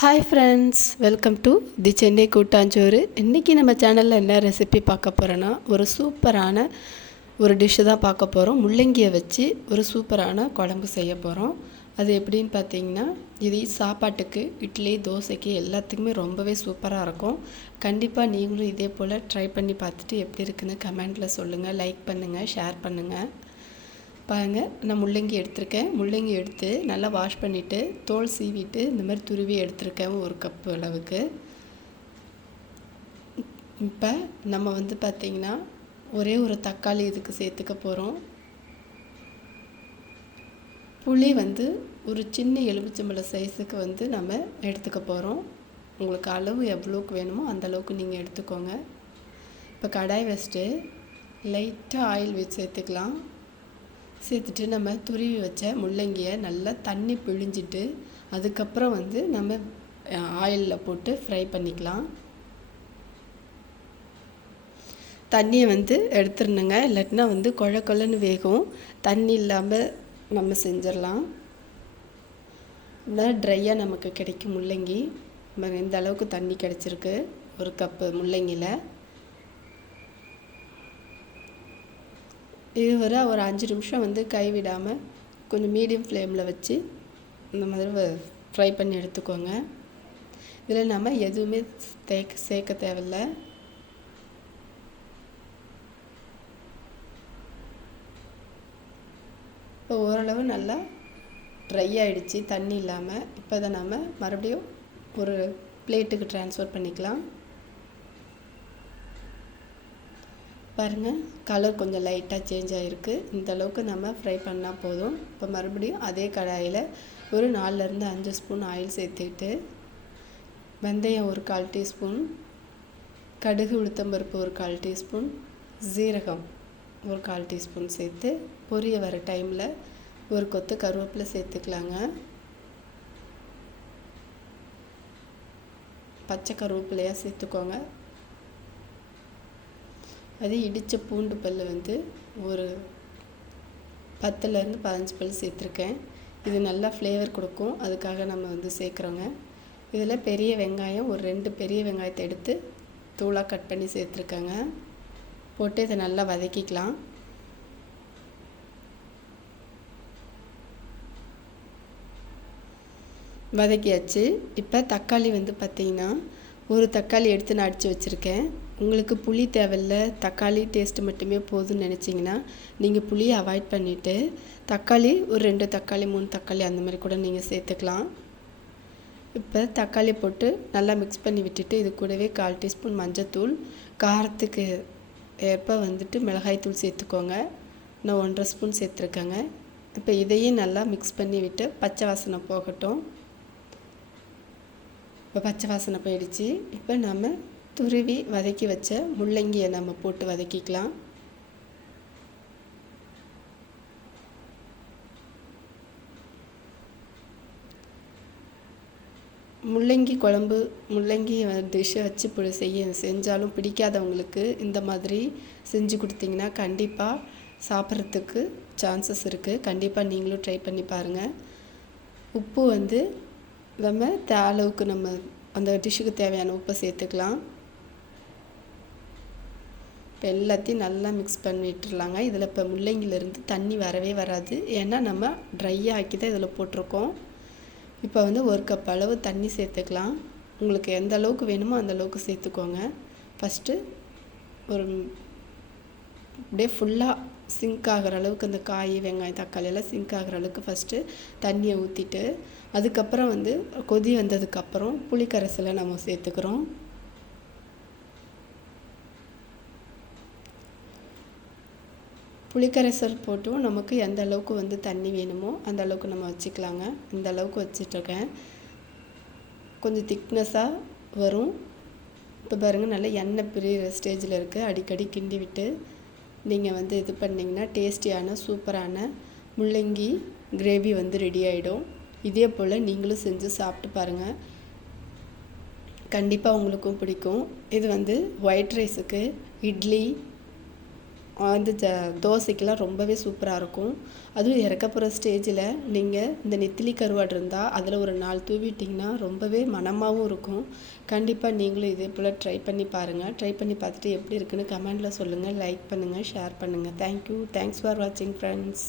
Hi friends, welcome to the Chennai கூட்டாஞ்சோறு. இன்றைக்கி நம்ம சேனலில் என்ன ரெசிபி பார்க்க போகிறோன்னா, ஒரு சூப்பரான ஒரு டிஷ்ஷு தான் பார்க்க போகிறோம். முள்ளங்கியை வச்சு ஒரு சூப்பரான குழம்பு செய்ய போகிறோம். அது எப்படின்னு பார்த்தீங்கன்னா, இது சாப்பாட்டுக்கு, இட்லி, தோசைக்கு எல்லாத்துக்குமே ரொம்பவே சூப்பராக இருக்கும். கண்டிப்பாக நீங்களும் இதே போல் ட்ரை பண்ணி பார்த்துட்டு எப்படி இருக்குன்னு கமெண்ட்டில் சொல்லுங்கள். லைக் பண்ணுங்கள், ஷேர் பண்ணுங்கள். பாருங்கள், நான் முள்ளங்கி எடுத்திருக்கேன். முள்ளங்கி எடுத்து நல்லா வாஷ் பண்ணிவிட்டு தோல் சீவிட்டு இந்த மாதிரி துருவி எடுத்திருக்கேன், ஒரு கப்பு அளவுக்கு. இப்போ நம்ம பார்த்திங்கன்னா ஒரே ஒரு தக்காளி இதுக்கு சேர்த்துக்க போகிறோம். புளி ஒரு சின்ன எலுமிச்சம்பழம் சைஸுக்கு நம்ம எடுத்துக்க போகிறோம். உங்களுக்கு அளவு எவ்வளோக்கு வேணுமோ அந்தளவுக்கு நீங்கள் எடுத்துக்கோங்க. இப்போ கடாய் வச்சுட்டு லைட்டாக ஆயில் வச்சு சேர்த்துக்கலாம். சேர்த்துட்டு நம்ம துருவி வச்ச முள்ளங்கியை நல்லா தண்ணி பிழிஞ்சிட்டு அதுக்கப்புறம் நம்ம ஆயிலில் போட்டு ஃப்ரை பண்ணிக்கலாம். தண்ணியை எடுத்துடணுங்க, இல்லாட்டினா கொழ கொழன்னு வேகும். தண்ணி இல்லாமல் நம்ம செஞ்சிடலாம். நல்லா ட்ரையாக நமக்கு கிடைக்கும் முள்ளங்கி. இந்த அளவுக்கு தண்ணி கிடச்சிருக்கு ஒரு கப்பு முள்ளங்கியில். இது ஒரு 5 நிமிஷம் கைவிடாமல் கொஞ்சம் மீடியம் ஃப்ளேமில் வச்சு இந்த மாதிரி ஃப்ரை பண்ணி எடுத்துக்கோங்க. இதில் நம்ம எதுவுமே சேர்க்க தேவையில்லை. இப்போ ஓரளவு நல்லா ட்ரை ஆகிடுச்சு தண்ணி இல்லாமல். இப்போ அதை நம்ம மறுபடியும் ஒரு பிளேட்டுக்கு ட்ரான்ஸ்ஃபர் பண்ணிக்கலாம். பாருங்கள், கலர் கொஞ்சம் லைட்டாக சேஞ்ச் ஆகிருக்கு. இந்த அளவுக்கு நம்ம ஃப்ரை பண்ணால் போதும். இப்போ மறுபடியும் அதே கடாயில் ஒரு 4லேருந்து 5 ஸ்பூன் ஆயில் சேர்த்துக்கிட்டு வெந்தயம் ஒரு 1/4 டீஸ்பூன், கடுகு உளுத்தம்பருப்பு ஒரு 1/4 டீஸ்பூன், ஜீரகம் ஒரு 1/4 டீஸ்பூன் சேர்த்து பொரிய வர டைமில் ஒரு கொத்து கருவேப்பிலை சேர்த்துக்கலாங்க. பச்சை கருவேப்பிலையாக சேர்த்துக்கோங்க. அது இடித்த பூண்டு பல் ஒரு 10லேருந்து 15 பல் சேர்த்துருக்கேன். இது நல்லா ஃப்ளேவர் கொடுக்கும், அதுக்காக நம்ம சேர்க்குறோங்க. இதில் பெரிய வெங்காயம் ஒரு 2 பெரிய வெங்காயத்தை எடுத்து தூளாக கட் பண்ணி சேர்த்துருக்கேங்க. போட்டு இதை நல்லா வதக்கிக்கலாம். வதக்கியாச்சு. இப்போ தக்காளி பார்த்திங்கன்னா ஒரு தக்காளி எடுத்து நான் அடித்து வச்சுருக்கேன். உங்களுக்கு புளி தேவையில்லை, தக்காளி டேஸ்ட்டு மட்டுமே போதும்னு நினச்சிங்கன்னா நீங்கள் புளியை அவாய்ட் பண்ணிவிட்டு தக்காளி ஒரு 2 தக்காளி 3 தக்காளி அந்த மாதிரி கூட நீங்கள் சேர்த்துக்கலாம். இப்போ தக்காளி போட்டு நல்லா மிக்ஸ் பண்ணி விட்டுட்டு இது கூடவே 1/4 டீஸ்பூன் மஞ்சத்தூள், காரத்துக்கு ஏற்ப மிளகாய்த்தூள் சேர்த்துக்கோங்க. நான் 1.5 ஸ்பூன் சேர்த்துருக்கேங்க. இப்போ இதையும் நல்லா மிக்ஸ் பண்ணி விட்டு பச்சை வாசனை போகட்டும். இப்போ பச்சை வாசனை போயிடுச்சு. இப்போ நம்ம துருவி வதக்கி வச்ச முள்ளங்கியை நம்ம போட்டு வதக்கிக்கலாம். முள்ளங்கி குழம்பு, முள்ளங்கி டிஷ்ஷை வச்சு செஞ்சாலும் பிடிக்காதவங்களுக்கு இந்த மாதிரி செஞ்சு கொடுத்தீங்கன்னா கண்டிப்பாக சாப்பிட்றதுக்கு சான்சஸ் இருக்குது. கண்டிப்பாக நீங்களும் ட்ரை பண்ணி பாருங்கள். உப்பு நம்ம அளவுக்கு நம்ம அந்த டிஷ்ஷுக்கு தேவையான உப்பை சேர்த்துக்கலாம். இப்போ எல்லாத்தையும் நல்லா மிக்ஸ் பண்ணிட்டுருலாங்க. இதில் இப்போ முள்ளங்கிலேருந்து தண்ணி வரவே வராது, ஏன்னா நம்ம ட்ரையாக ஆக்கி தான் இதில் போட்டிருக்கோம். இப்போ ஒரு கப் அளவு தண்ணி சேர்த்துக்கலாம். உங்களுக்கு எந்த அளவுக்கு வேணுமோ அந்த அளவுக்கு சேர்த்துக்கோங்க. ஃபஸ்ட்டு ஒரு அப்படியே ஃபுல்லாக சிங்க் ஆகிற அளவுக்கு அந்த காய், வெங்காயம், தக்காளி எல்லாம் சிங்க் ஆகிற அளவுக்கு ஃபஸ்ட்டு தண்ணியை ஊற்றிட்டு அதுக்கப்புறம் கொதி வந்ததுக்கப்புறம் புளிக்கரைசலை நம்ம சேர்த்துக்கிறோம். புளிக்கரைசல் போட்டும் நமக்கு எந்த அளவுக்கு தண்ணி வேணுமோ அந்த அளவுக்கு நம்ம வச்சுக்கலாங்க. இந்த அளவுக்கு வச்சிட்ருக்கேன். கொஞ்சம் திக்னஸாக வரும். இப்போ பாருங்கள், நல்லா எண்ணெய் பிரிகிற ஸ்டேஜில் இருக்குது. அடிக்கடி கிண்டி விட்டு நீங்கள் இது பண்ணிங்கன்னா டேஸ்டியான சூப்பரான முள்ளங்கி கிரேவி ரெடி ஆகிடும். இதே போல் நீங்களும் செஞ்சு சாப்பிட்டு பாருங்கள், கண்டிப்பாக உங்களுக்கும் பிடிக்கும். இது ஒயிட் ரைஸுக்கு, இட்லி, அந்த தோசைக்கெல்லாம் ரொம்பவே சூப்பராக இருக்கும். அதுவும் இறக்க போகிற ஸ்டேஜில் நீங்கள் இந்த நெத்திலி கருவாடு இருந்தால் அதில் ஒரு 4 தூவிட்டிங்கன்னா ரொம்பவே மணமாகவும் இருக்கும். கண்டிப்பாக நீங்களும் இதே போல் ட்ரை பண்ணி பாருங்கள். ட்ரை பண்ணி பார்த்துட்டு எப்படி இருக்குன்னு கமெண்டில் சொல்லுங்கள். லைக் பண்ணுங்கள், ஷேர் பண்ணுங்கள். தேங்க்யூ. தேங்க்ஸ் ஃபார் வாட்சிங் ஃப்ரெண்ட்ஸ்.